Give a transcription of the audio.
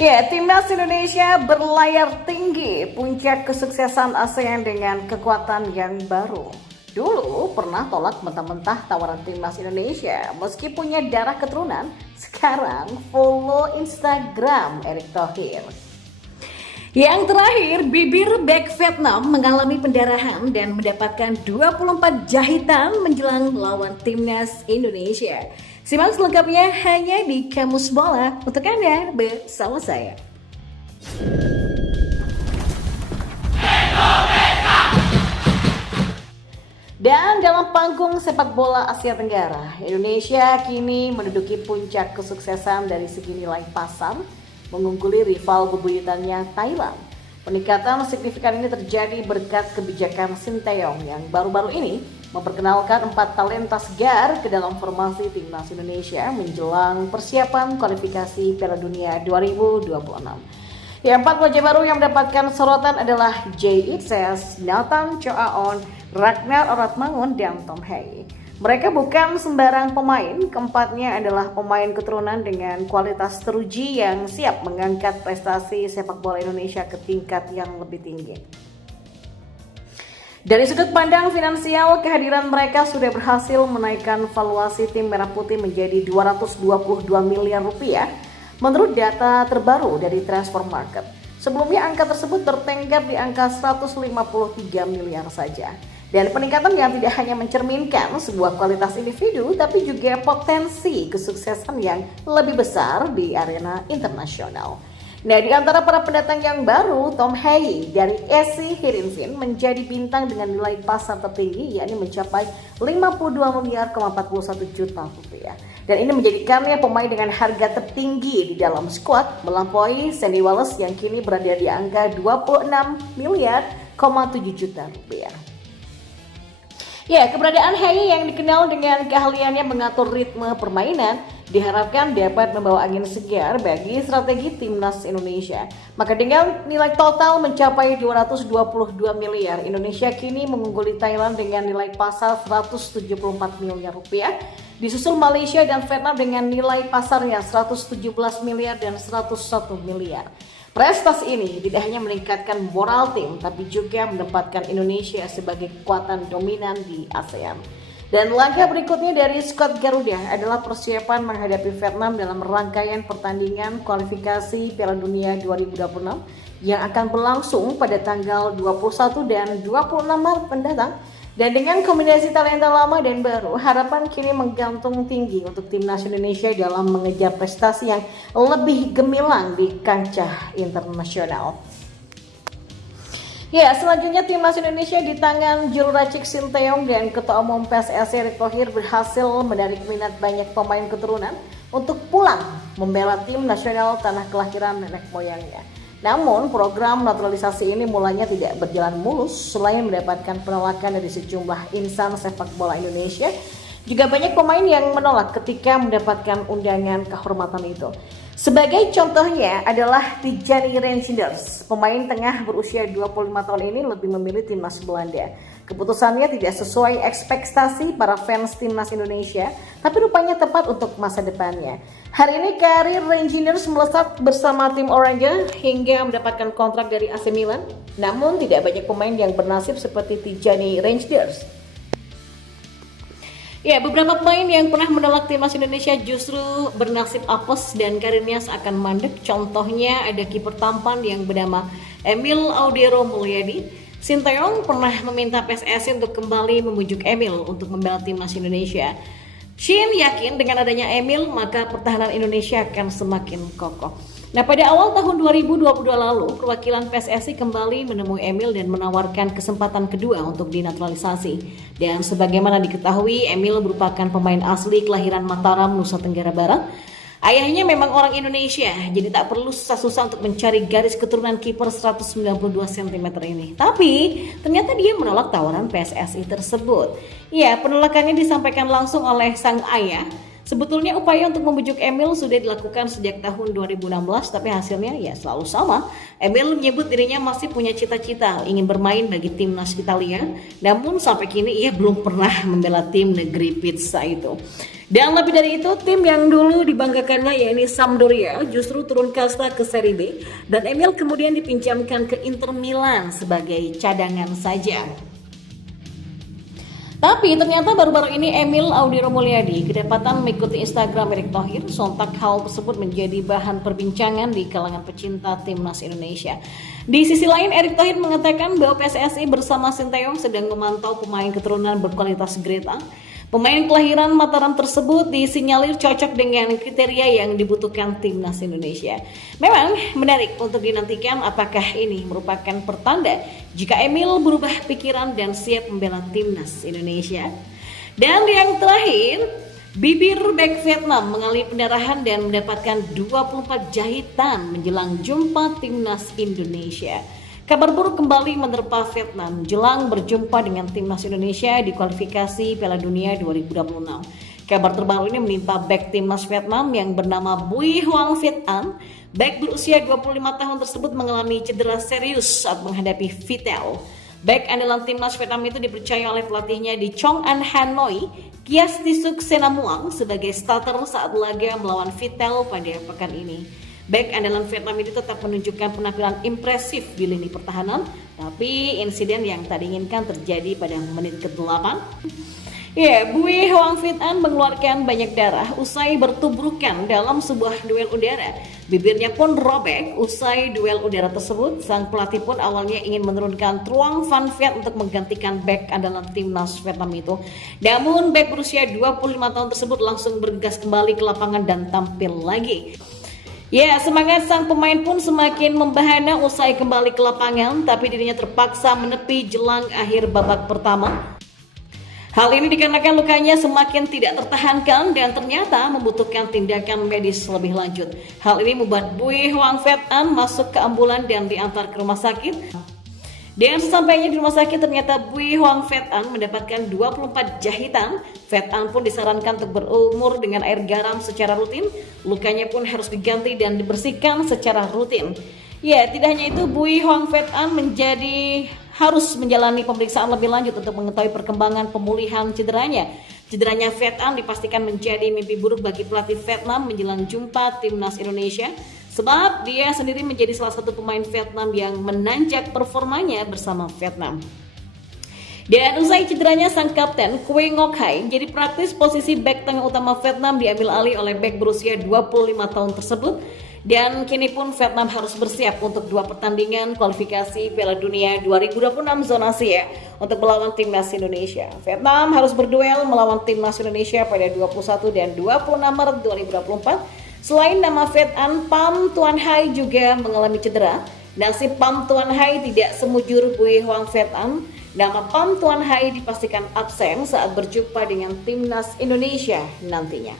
Ya, timnas Indonesia berlayar tinggi puncak kesuksesan ASEAN dengan kekuatan yang baru. Dulu pernah tolak mentah-mentah tawaran timnas Indonesia meski punya darah keturunan. Sekarang follow Instagram Erick Thohir. Yang terakhir, bibir bek Vietnam mengalami pendarahan dan mendapatkan 24 jahitan menjelang lawan timnas Indonesia. Simak selengkapnya hanya di Kamus Bola untuk Anda bersama saya. Dan dalam panggung sepak bola Asia Tenggara, Indonesia kini menduduki puncak kesuksesan dari segi nilai pasar, mengungguli rival bebuyutannya Thailand. Peningkatan signifikan ini terjadi berkat kebijakan Sinteyong yang baru-baru ini memperkenalkan 4 talenta segar ke dalam formasi timnas Indonesia menjelang persiapan kualifikasi Piala Dunia 2026. Ya, 4 wajah baru yang mendapatkan sorotan adalah Jay Itzes, Nathan Choaon, Ragnar Oratmangun, dan Tom Hei. Mereka bukan sembarang pemain, keempatnya adalah pemain keturunan dengan kualitas teruji yang siap mengangkat prestasi sepak bola Indonesia ke tingkat yang lebih tinggi. Dari sudut pandang finansial, kehadiran mereka sudah berhasil menaikkan valuasi tim Merah Putih menjadi 222 miliar rupiah menurut data terbaru dari Transfer Market. Sebelumnya angka tersebut tertengger di angka 153 miliar saja. Dan peningkatan yang tidak hanya mencerminkan sebuah kualitas individu, tapi juga potensi kesuksesan yang lebih besar di arena internasional. Nah, di antara para pendatang yang baru, Tom Hei dari SC Heerenveen menjadi bintang dengan nilai pasar tertinggi, yakni mencapai 52 miliar 41 juta rupiah. Dan ini menjadikannya pemain dengan harga tertinggi di dalam skuad, melampaui Sandy Wallace yang kini berada di angka 26 miliar 7 juta rupiah. Ya, keberadaan Hei yang dikenal dengan keahliannya mengatur ritme permainan diharapkan dapat membawa angin segar bagi strategi timnas Indonesia. Maka dengan nilai total mencapai 222 miliar, Indonesia kini mengungguli Thailand dengan nilai pasar 174 miliar rupiah, disusul Malaysia dan Vietnam dengan nilai pasarnya 117 miliar dan 101 miliar. Prestasi ini tidak hanya meningkatkan moral tim, tapi juga menempatkan Indonesia sebagai kekuatan dominan di ASEAN. Dan langkah berikutnya dari skuad Garuda adalah persiapan menghadapi Vietnam dalam rangkaian pertandingan kualifikasi Piala Dunia 2026 yang akan berlangsung pada tanggal 21 dan 26 Maret mendatang. Dan dengan kombinasi talenta lama dan baru, harapan kini menggantung tinggi untuk timnas Indonesia dalam mengejar prestasi yang lebih gemilang di kancah internasional. Ya, selanjutnya timnas Indonesia di tangan juru racik Sinteyong dan Ketua Umum PSSI Erick Thohir berhasil menarik minat banyak pemain keturunan untuk pulang membela tim nasional tanah kelahiran nenek moyangnya. Namun program naturalisasi ini mulanya tidak berjalan mulus. Selain mendapatkan penolakan dari sejumlah insan sepak bola Indonesia, juga banyak pemain yang menolak ketika mendapatkan undangan kehormatan itu. Sebagai contohnya adalah Tijani Reijnders, pemain tengah berusia 25 tahun ini lebih memilih timnas Belanda. Keputusannya tidak sesuai ekspektasi para fans timnas Indonesia, tapi rupanya tepat untuk masa depannya. Hari ini karir Reijnders melesat bersama tim Oranje hingga mendapatkan kontrak dari AC Milan. Namun tidak banyak pemain yang bernasib seperti Tijani Reijnders. Ya, beberapa pemain yang pernah menolak timnas Indonesia justru bernasib apes dan karirnya seakan mandek. Contohnya ada kiper tampan yang bernama Emil Audero Mulyadi. Sinteyong pernah meminta PSSI untuk kembali memujuk Emil untuk membela timnas Indonesia. Shin yakin dengan adanya Emil maka pertahanan Indonesia akan semakin kokoh. Nah, pada awal tahun 2022 lalu, perwakilan PSSI kembali menemui Emil dan menawarkan kesempatan kedua untuk dinaturalisasi. Dan sebagaimana diketahui, Emil merupakan pemain asli kelahiran Mataram, Nusa Tenggara Barat. Ayahnya memang orang Indonesia, jadi tak perlu susah-susah untuk mencari garis keturunan kiper 192 cm ini. Tapi ternyata dia menolak tawaran PSSI tersebut. Ya, penolakannya disampaikan langsung oleh sang ayah. Sebetulnya upaya untuk membujuk Emil sudah dilakukan sejak tahun 2016, tapi hasilnya ya selalu sama. Emil menyebut dirinya masih punya cita-cita ingin bermain bagi timnas Italia, namun sampai kini ia belum pernah membela tim negeri pizza itu. Dan lebih dari itu, tim yang dulu dibanggakannya yakni Sampdoria justru turun kasta ke Serie B, dan Emil kemudian dipinjamkan ke Inter Milan sebagai cadangan saja. Tapi ternyata baru-baru ini Emil Audiro Mulyadi kedapatan mengikuti Instagram Erick Thohir. Sontak hal tersebut menjadi bahan perbincangan di kalangan pecinta timnas Indonesia. Di sisi lain, Erick Thohir mengatakan bahwa PSSI bersama Sinteyong sedang memantau pemain keturunan berkualitas grade A. Pemain kelahiran Mataram tersebut disinyalir cocok dengan kriteria yang dibutuhkan timnas Indonesia. Memang menarik untuk dinantikan apakah ini merupakan pertanda jika Emil berubah pikiran dan siap membela timnas Indonesia. Dan yang terakhir, bibir bek Vietnam mengalami pendarahan dan mendapatkan 24 jahitan menjelang jumpa timnas Indonesia. Kabar buruk kembali menerpa Vietnam jelang berjumpa dengan timnas Indonesia di kualifikasi Piala Dunia 2026. Kabar terbaru ini menimpa bek timnas Vietnam yang bernama Bui Hoang Viet An. Bek berusia 25 tahun tersebut mengalami cedera serius saat menghadapi Viettel. Bek andalan timnas Vietnam itu dipercaya oleh pelatihnya di Chong An Hanoi, Kias Tisuk Senamuang sebagai starter saat laga melawan Viettel pada pekan ini. Bek andalan Vietnam itu tetap menunjukkan penampilan impresif di lini pertahanan, tapi insiden yang tak diinginkan terjadi pada menit ke-8. Bui Hoang Viet An mengeluarkan banyak darah usai bertubrukan dalam sebuah duel udara. Bibirnya pun robek usai duel udara tersebut. Sang pelatih pun awalnya ingin menurunkan Truong Van Viet untuk menggantikan bek andalan timnas Vietnam itu. Namun bek berusia 25 tahun tersebut langsung bergegas kembali ke lapangan dan tampil lagi. Semangat sang pemain pun semakin membahana usai kembali ke lapangan, tapi dirinya terpaksa menepi jelang akhir babak pertama. Hal ini dikarenakan lukanya semakin tidak tertahankan dan ternyata membutuhkan tindakan medis lebih lanjut. Hal ini membuat Bui Hoang Viet An masuk ke ambulan dan diantar ke rumah sakit. Dan sesampainya di rumah sakit ternyata Bui Hoang Viet An mendapatkan 24 jahitan. Viet An pun disarankan untuk berumur dengan air garam secara rutin. Lukanya pun harus diganti dan dibersihkan secara rutin. Tidak hanya itu, Bui Hoang Viet An harus menjalani pemeriksaan lebih lanjut untuk mengetahui perkembangan pemulihan cederanya. Cederanya Viet An dipastikan menjadi mimpi buruk bagi pelatih Vietnam menjelang jumpa timnas Indonesia. Sebab dia sendiri menjadi salah satu pemain Vietnam yang menanjak performanya bersama Vietnam. Dan usai cederanya, sang kapten Kue Ngoc Hai jadi praktis posisi bek tengah utama Vietnam diambil alih oleh bek berusia 25 tahun tersebut. Dan kini pun Vietnam harus bersiap untuk 2 pertandingan kualifikasi Piala Dunia 2026 zona Asia untuk melawan timnas Indonesia. Vietnam harus berduel melawan timnas Indonesia pada 21 dan 26 Maret 2024. Selain nama Viet An, Pham Tuan Hai juga mengalami cedera. Nasib Pham Tuan Hai tidak semujur Bui Hoang Viet An. Nama Pham Tuan Hai dipastikan absen saat berjumpa dengan timnas Indonesia nantinya.